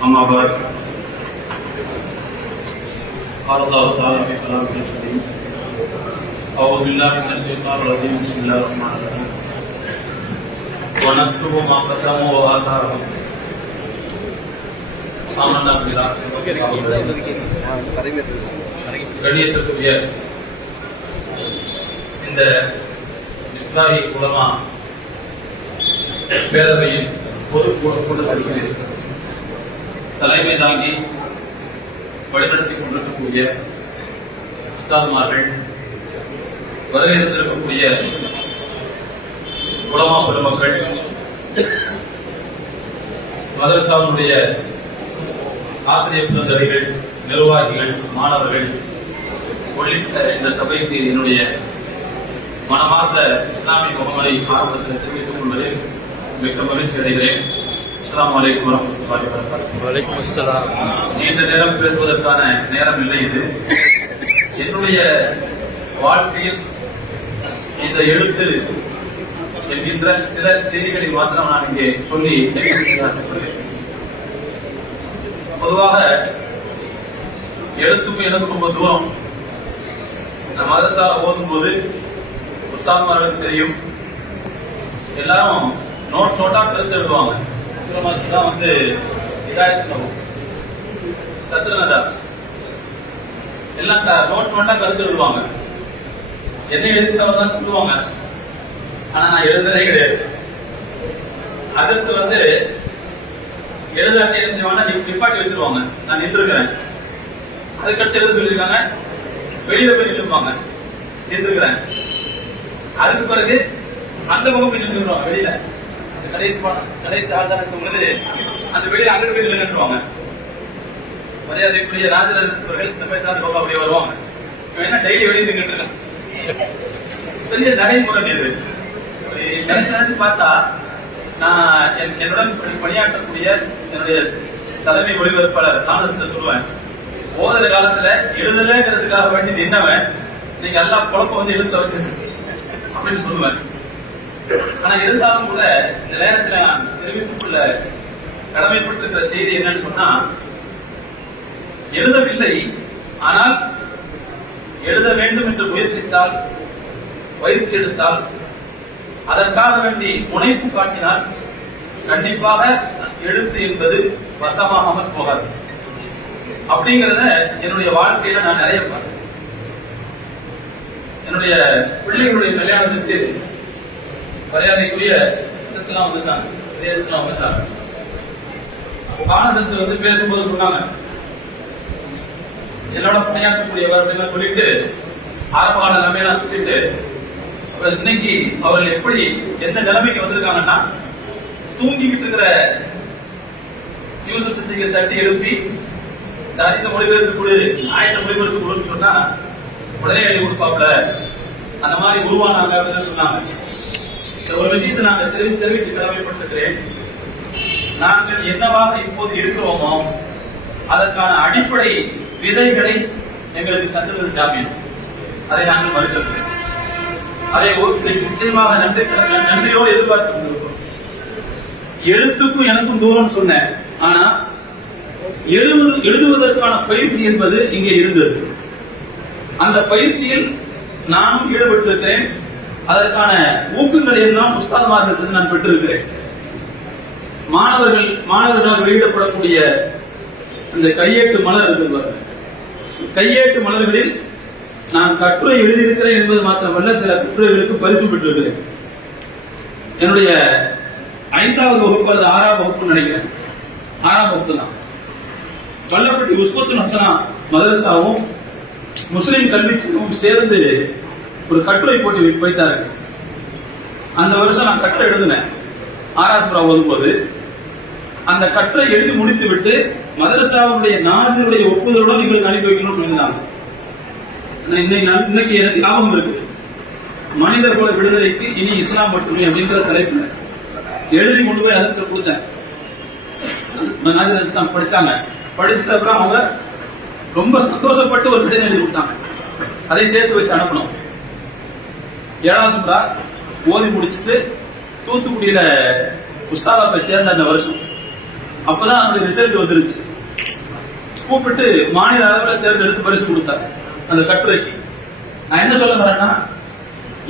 أما بعد قال الله تعالى في كلامه الكريم أعوذ بالله من الشيطان الرجيم بسم الله الرحمن الرحيم ونكتب ما قدموا وآثارهم آمنا بالله கண்ணியத்திற்குரிய இந்த இஸ்லாமிய குலமா பேரவையின் பொது கூ- கூட்டத்திற்கு தலைமை தாங்கி வழிநடத்தி கொண்டிருக்கக்கூடிய உஸ்தாதுமார்கள் வருகை தந்திருக்கக்கூடிய உலமா பெருமக்கள் மதரசாவினுடைய ஆசிரியர் பெருந்தகைகள் நிர்வாகிகள் மாணவர்கள் உள்ளிட்ட இந்த சபைக்கு என்னுடைய மனமார்ந்த இஸ்லாமிய முகமதை சார்பத்தில் தெரிவித்துக் கொள்வதில் மிக்க மகிழ்ச்சி அடைகிறேன். அஸ்லாம் வலைக்கம் வலைக்கும் அஸ்ஸலாம் நீண்ட நேரம் பேசுவதற்கான நேரம் இல்லை இது. என்னுடைய வாழ்க்கையில் இந்த எழுத்து என்கின்ற சில செய்திகளை மாத்திரம் நான் இங்கே சொல்லி. பொதுவாக எழுத்துக்கும் எனக்கும் ரொம்ப தூரம். நான் மதரசால ஓதும் போது உஸ்தாத்மார்களுக்கு தெரியும். எல்லாரும் நோட் நோட்டா கருத்து எழுதுவாங்க. விக்ரமாசி தான் வந்து இதாயத்து கத்துனதா எல்லாம் க- நோட் நோட்டா கருத்து எழுதுவாங்க. என்னை எழுதினவர் தான் சொல்லுவாங்க. ஆனா நான் எழுதுறதே கிடையாது. அதற்கு வந்து எழுதாட்டி என்ன செய்வாங்கன்னா நி- நிப்பாட்டி வச்சிருவாங்க. நான் நின்று இருக்கிறேன் அதுக்கடுத்து எழுத சொல்லியிருக்காங்க? வெளியில போய் நின்றுப்பாங்க நின்று இருக்கிறேன் அதுக்கு பிறகு அந்த பக்கம் போய் நின்றுவாங்க வெளியில. கடைசி கடைசி ஆள் தான் இருக்கும் பொழுது அந்த வெளியே அங்க போய் நின்றுவாங்க மரியாதைக்குரிய ராஜராஜர்கள் சமயத்தான் அந்த பக்கம் அப்படியே வருவாங்க என்ன டெய்லி வெளியே நின்றுட்டு பெரிய நடைமுறை இது. நினைச்சு பார்த்தா நான் என்- என்னுடன் பணியாற்றக்கூடிய என்னுடைய தலைமை ஒளிபரப்பாளர் தானத்தை சொல்லுவேன். ஓதுற காலத்துல எழுதலைங்கிறதுக்காக வேண்டி நின்னவன் நீங்க எல்லா குழப்பம் வந்து எழுத்துல வச்சு அப்படின்னு சொல்லுவேன். ஆனா இருந்தாலும் கூட இந்த நேரத்துல நான் தெரிவித்துக்குள்ள கடமைப்பட்டிருக்கிற செய்தி என்னன்னு சொன்னா எழுதவில்லை ஆனால் எழுத வேண்டும் என்று முயற்சித்தால் பயிற்சி எடுத்தால் அதற்காக வேண்டி முனைப்பு காட்டினால் கண்டிப்பாக எழுத்து என்பது வசமாகாமல் போகாது. அப்படிங்கறத என்னுடைய வாழ்க்கையில நான் நிறைய பார்த்தேன் என்னுடைய பிள்ளைகளுடைய கல்யாணத்திற்கு மரியாதைக்குரிய இதெல்லாம் வந்திருந்தாங்க இதெல்லாம் வந்திருந்தாங்க பானதத்து வந்து பேசும்போது சொன்னாங்க. என்னோட பணியாற்றக்கூடியவர் அப்படின்னு சொல்லிட்டு ஆரம்ப நிலைமையெல்லாம் சொல்லிட்டு அப்புறம் இன்னைக்கு அவர்கள் எப்படி எந்த நிலைமைக்கு வந்திருக்காங்கன்னா தூங்கிக்கிட்டு இருக்கிற யூசப் சித்திகளை தட்டி எழுப்பி இந்த அரிச மொழிபெயர்த்து கொடு ஆயிரம் மொழிபெயர்த்து கொடுன்னு சொன்னா உடனே எழுதி கொடுப்பாப்ல. அந்த மாதிரி உருவானாங்க அப்படின்னு சொன்னாங்க. ஒரு விஷயத்தை நாங்க தெரிவித்து தெரிவித்து கடமைப்பட்டிருக்கிறேன் நாங்கள் என்னவாக இப்போது இருக்கிறோமோ அதற்கான அடிப்படை விதைகளை எங்களுக்கு தந்தது ஜாமீன். அதை நாங்கள் மறுக்கிறோம். அதை ஒரு- நிச்சயமாக நன்றி நன்றியோடு எதிர்பார்த்து கொண்டிருக்கிறோம். எழுத்துக்கும் எனக்கும் தூரம் சொன்னேன் ஆனா எழுவது எழுதுவதற்கான பயிற்சி என்பது இங்கே இருந்தது. அந்த பயிற்சியில் நானும் ஈடுபட்டிருக்கிறேன். அதற்கான ஊக்கங்களை எல்லாம் உஸ்தாத்மார்களிடத்தில் நான் பெற்றிருக்கிறேன். மாணவர்கள் மாணவர்களால் வெளியிடப்படக்கூடிய அந்த கையேட்டு மலர் இருக்கிறார்கள் கையேட்டு மலர்களில் நான் கட்டுரை எழுதியிருக்கிறேன் என்பது மாத்திரமல்ல சில கட்டுரைகளுக்கு பரிசு பெற்றிருக்கிறேன். என்னுடைய ஐந்தாவது வகுப்பு அல்லது ஆறாம் வகுப்பு நினைக்கிறேன். ஆறாம் வகுப்பு தான் வல்லப்பட்டி உஸ்வத்து நசனா மதரசாவும் முஸ்லிம் கல்வி சேர்ந்து ஒரு கட்டுரை போட்டி வை- வைத்தார்கள். அந்த வருஷம் நான் கட்டுரை எழுதினேன். ஆராஸ்புரா ஓதும்போது அந்த கட்டுரை எழுதி முடித்து விட்டு மதரசாவுடைய நாசருடைய ஒப்புதலுடன் எங்களுக்கு அனுப்பி வைக்கணும்னு சொல்லியிருந்தாங்க. இன்னைக்கு நான்- இன்னைக்கு எனக்கு ஞாபகம் இருக்கு. மனித குல விடுதலைக்கு இனி இஸ்லாம் மட்டுமே அப்படின்ற தலைப்புல எழுதி கொண்டு போய் அதுக்கு கொடுத்தேன். நாஜர் தான் படிச்சாங்க. படிச்சுட்டு அப்புறம் அவங்க ரொம்ப சந்தோஷப்பட்டு ஒரு கடிதம் எழுதி கொடுத்தாங்க. அதை சேர்த்து வச்சு அனுப்பணும். ஏழாம் சுண்டா ஓதி முடிச்சுட்டு தூத்துக்குடியில உஸ்தாதா போய் சேர்ந்த அந்த வருஷம். அப்பதான் அந்த ரிசல்ட் வந்துருச்சு கூப்பிட்டு மாநில அளவில் தேர்ந்தெடுத்து பரிசு கொடுத்தார். அந்த கட்டுரைக்கு. நான் என்ன சொல்ல வரேன்னா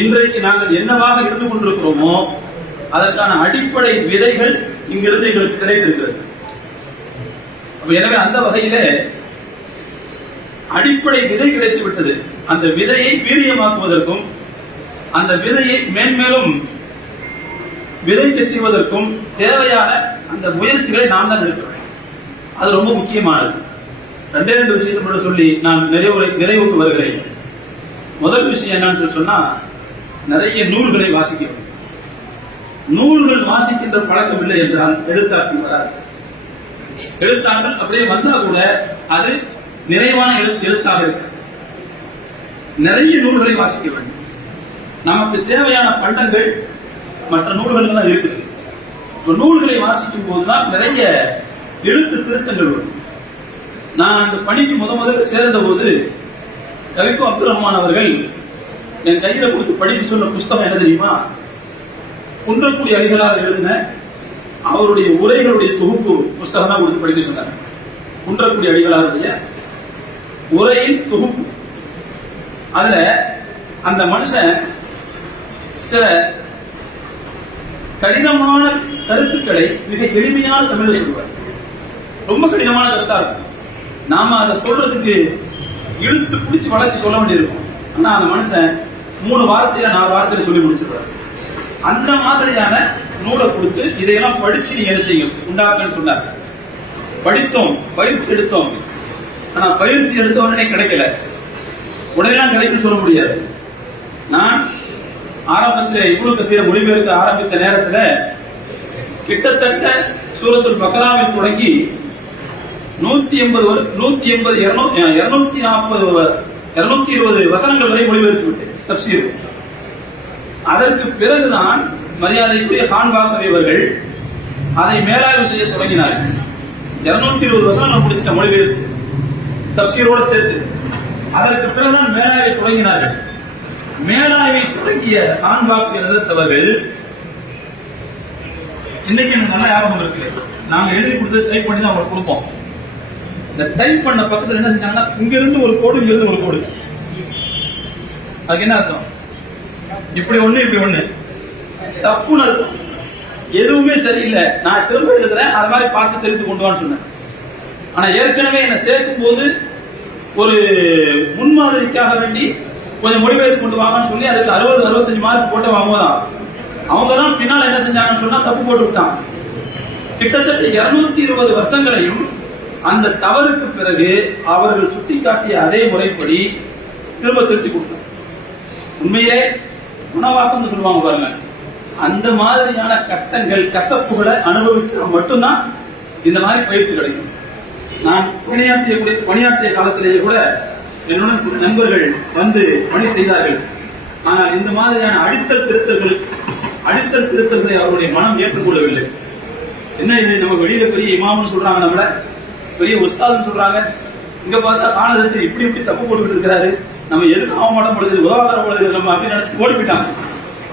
இன்றைக்கு நாங்கள் என்னவாக இருந்து கொண்டிருக்கிறோமோ அதற்கான அடிப்படை விதைகள் இங்கிருந்து எங்களுக்கு கிடைத்திருக்கிறது. அப்ப எனவே அந்த வகையிலே அடிப்படை விதை கிடைத்து விட்டது அந்த விதையை வீரியமாக்குவதற்கும் அந்த விதையை மேன்மேலும் விதைக்க செய்வதற்கும் தேவையான அந்த முயற்சிகளை நாம் தான் எடுக்க வேண்டும் அது ரொம்ப முக்கியமானது. ரெண்டே ரெண்டு விஷயத்தை மட்டும் சொல்லி நான் நிறைவு நிறைவுக்கு வருகிறேன். முதல் விஷயம் என்னன்னு சொல்லி சொன்னா நிறைய நூல்களை வாசிக்க வேண்டும் நூல்கள் வாசிக்கின்ற பழக்கம் இல்லை என்றால் எழுத்தாற்றல் வராது. எழுத்தாற்றல் அப்படியே வந்தா கூட அது நிறைவான எழுத்து எழுத்தாக இருக்கு நிறைய நூல்களை வாசிக்க வேண்டும். நமக்கு தேவையான பண்டங்கள் மற்ற நூல்கள் தான் இருக்குது. இப்போ நூல்களை வாசிக்கும் போதுதான் நிறைய எழுத்து திருத்தங்கள் வரும். நான் அந்த பணிக்கு முத முதல்ல சேர்ந்த போது கவிக்கும் அப்துல் ரஹ்மான் அவர்கள் என் கையில கொடுத்து படிக்க சொன்ன புஸ்தகம் என்ன தெரியுமா? குன்றக்குடி அடிகளார் எழுதின அவருடைய உரைகளுடைய தொகுப்பு புஸ்தகம் தான் கொடுத்து படிக்க சொன்னார். குன்றக்குடி அடிகளாருடைய உரையின் தொகுப்பு. அதுல அந்த மனுஷன் சில கடினமான கருத்துக்களை மிக எளிமையான தமிழில் சொல்வார். ரொம்ப கடினமான கருத்தா இருக்கும். நாம அதை சொல்றதுக்கு இழுத்து பிடிச்சு வளர்ச்சி சொல்ல வேண்டியிருக்கும். ஆனா அந்த மனுஷன் மூணு வாரத்தையில நாலு வாரத்தையில சொல்லி முடிச்சிருப்பாரு அந்த மாதிரியான நூலை கொடுத்து இதையெல்லாம் படிச்சு நீங்க என்ன செய்யுங்க உண்டாக்குன்னு சொன்னார். படித்தோம் பயிற்சி எடுத்தோம். ஆனா பயிற்சி எடுத்த உடனே கிடைக்கல. உடனே கிடைக்கும் சொல்ல முடியாது. நான் ஆரம்பத்தில் இவ்வளவு கசீர மொழிபெயர்க்க ஆரம்பித்த நேரத்துல கிட்டத்தட்ட சூரத்துல் பக்ராவில் தொடங்கி நூத்தி எண்பது நூத்தி எண்பது இருநூத்தி நாற்பது இருநூத்தி இருபது வசனங்கள் வரை மொழிபெயர்த்து விட்டேன் தப்சீர். அதற்கு பிறகுதான் மரியாதைக்குரிய ஹான் பாக்கவி அவர்கள் அதை மேலாய்வு செய்ய தொடங்கினார். இருநூத்தி இருபது வசனங்கள் முடிச்சிட்ட மொழிபெயர்த்து தப்சீரோடு சேர்த்து அதற்கு பிறகுதான் மேலாய்வை தொடங்கினார்கள். மேலாய்வை தொடங்கிய கான் பாக்கவி எழுதத்தவர்கள் இன்னைக்கு எனக்கு நல்ல ஞாபகம் இருக்கு. நாங்க எழுதி கொடுத்து சைட் பண்ணி தான் அவங்களுக்கு கொடுப்போம். இந்த டைப் பண்ண பக்கத்துல என்ன செஞ்சாங்கன்னா இங்க இருந்து ஒரு கோடு இங்க இருந்து ஒரு கோடு. அதுக்கு என்ன அர்த்தம்? இப்படி ஒண்ணு இப்படி ஒண்ணு. தப்புன்னு அர்த்தம். எதுவுமே சரியில்லை. நான் திரும்ப எழுதுறேன் அது மாதிரி பார்த்து தெரிந்து கொண்டு வான்னு சொன்னேன். ஆனா ஏற்கனவே என்னை சேர்க்கும் போது ஒரு முன்மாதிரிக்காக வேண்டி கொஞ்சம் மொழிபெயர்த்து கொண்டு வாங்கன்னு சொல்லி அதுக்கு அறுபது அறுபத்தஞ்சு மார்க் போட்டு வாங்குவதான் அவங்க தான் பின்னால் என்ன செஞ்சாங்கன்னு சொன்னா தப்பு போட்டு விட்டான். கிட்டத்தட்ட இருநூத்தி இருபது வருஷங்களையும் அந்த தவறுக்கு பிறகு அவர்கள் சுட்டிக்காட்டிய அதே முறைப்படி திரும்ப திருத்தி கொடுத்தாங்க உண்மையிலே உணவாசம்னு சொல்லுவாங்க பாருங்க. அந்த மாதிரியான கஷ்டங்கள் கசப்புகளை அனுபவிச்சா மட்டும்தான் இந்த மாதிரி பயிற்சி கிடைக்கும். நான் பணியாற்றிய கூட பணியாற்றிய காலத்திலேயே கூட என்னுடன் சில நண்பர்கள் வந்து பணி செய்தார்கள். ஆனால் இந்த மாதிரியான அடித்தல் திருத்தல்கள் அடித்தல் திருத்தங்களை அவருடைய மனம் ஏற்றுக்கொள்ளவில்லை. என்ன இது? நம்ம வெளியில பெரிய இமாம்னு சொல்றாங்க நம்மள. பெரிய உஸ்தாதுன்னு சொல்றாங்க. இங்க பார்த்தா காலத்து இப்படி இப்படி தப்பு போட்டுக்கிட்டு இருக்கிறாரு. நம்ம எதுக்கு ஆக படுது பொழுது உதவாதாரம் பொழுது நம்ம அப்படி நினைச்சு ஓடி போயிட்டாங்க.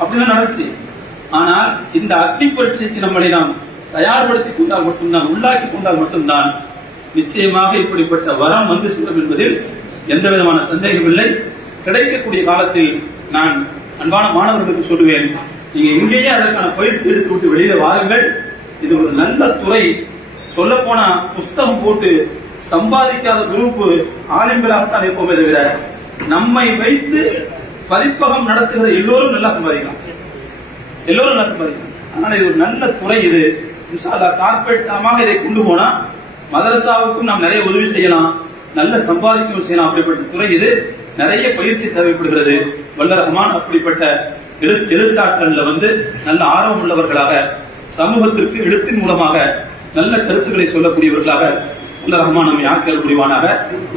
அப்படிதான் நடந்துச்சு. ஆனால் இந்த அக்னி பரீட்சைக்கு நம்மளை நாம் தயார்படுத்திக் கொண்டால் மட்டும்தான் உள்ளாக்கி கொண்டால் மட்டும்தான் நிச்சயமாக இப்படிப்பட்ட வரம் வந்து சேரும் என்பதில் எந்த விதமான சந்தேகம் இல்லை கிடைக்கக்கூடிய காலத்தில் நான் அன்பான மாணவர்களுக்கு சொல்லுவேன் நீங்க இங்கேயே அதற்கான பயிற்சி எடுத்து விட்டு வெளியில வாருங்கள். இது ஒரு நல்ல துறை. சொல்ல போனா புஸ்தகம் போட்டு சம்பாதிக்காத குரூப் ஆலிம்களாகத்தான் இருப்போமே தவிர நம்மை வைத்து பதிப்பகம் நடத்துகிற எல்லோரும் நல்லா சம்பாதிக்கலாம். எல்லோரும் நல்லா சம்பாதிக்கலாம். அதனால இது ஒரு நல்ல துறை இது. கார்பரேட் தனமாக இதை கொண்டு போனா மதரசாவுக்கும் நாம் நிறைய உதவி செய்யலாம். நல்ல சம்பாதிக்கும் செய்யலாம் அப்படிப்பட்ட துறை இது. நிறைய பயிற்சி தேவைப்படுகிறது. வல்ல ரஹ்மான் அப்படிப்பட்ட எழு எழுத்தாற்றல்ல வந்து நல்ல ஆர்வம் உள்ளவர்களாக சமூகத்திற்கு எழுத்தின் மூலமாக நல்ல கருத்துக்களை சொல்லக்கூடியவர்களாக வல்ல ரஹ்மான் நம்மை ஆக்கியல் புரிவானாக.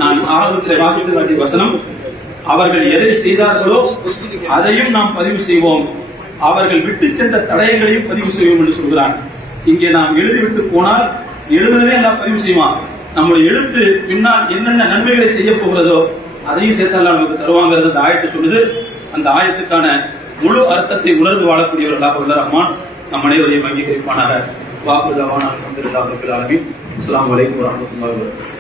நான் ஆரம்பத்தில் வாசித்து காட்டிய வசனம் அவர்கள் எதை செய்தார்களோ அதையும் நாம் பதிவு செய்வோம். அவர்கள் விட்டு சென்ற தடயங்களையும் பதிவு செய்வோம் என்று சொல்கிறான். இங்கே நாம் எழுதிவிட்டு போனால் எழுதுனதே எல்லாம் பதிவு செய்வான். நம்முடைய எழுத்து பின்னால் என்னென்ன நன்மைகளை செய்ய போகிறதோ அதையும் சேர்த்தால் நமக்கு தருவாங்கிறது அந்த ஆயத்தை சொல்லுது. அந்த ஆயத்துக்கான முழு அர்த்தத்தை உணர்ந்து வாழக்கூடியவர்களாக உள்ள ரஹ்மான் நம் அனைவரையும் அங்கீகரிப்பானாக. வாக்குதாவான அலமதுல்லாஹ் ரபில் ஆலமீன். அஸ்ஸலாமு அலைக்கும்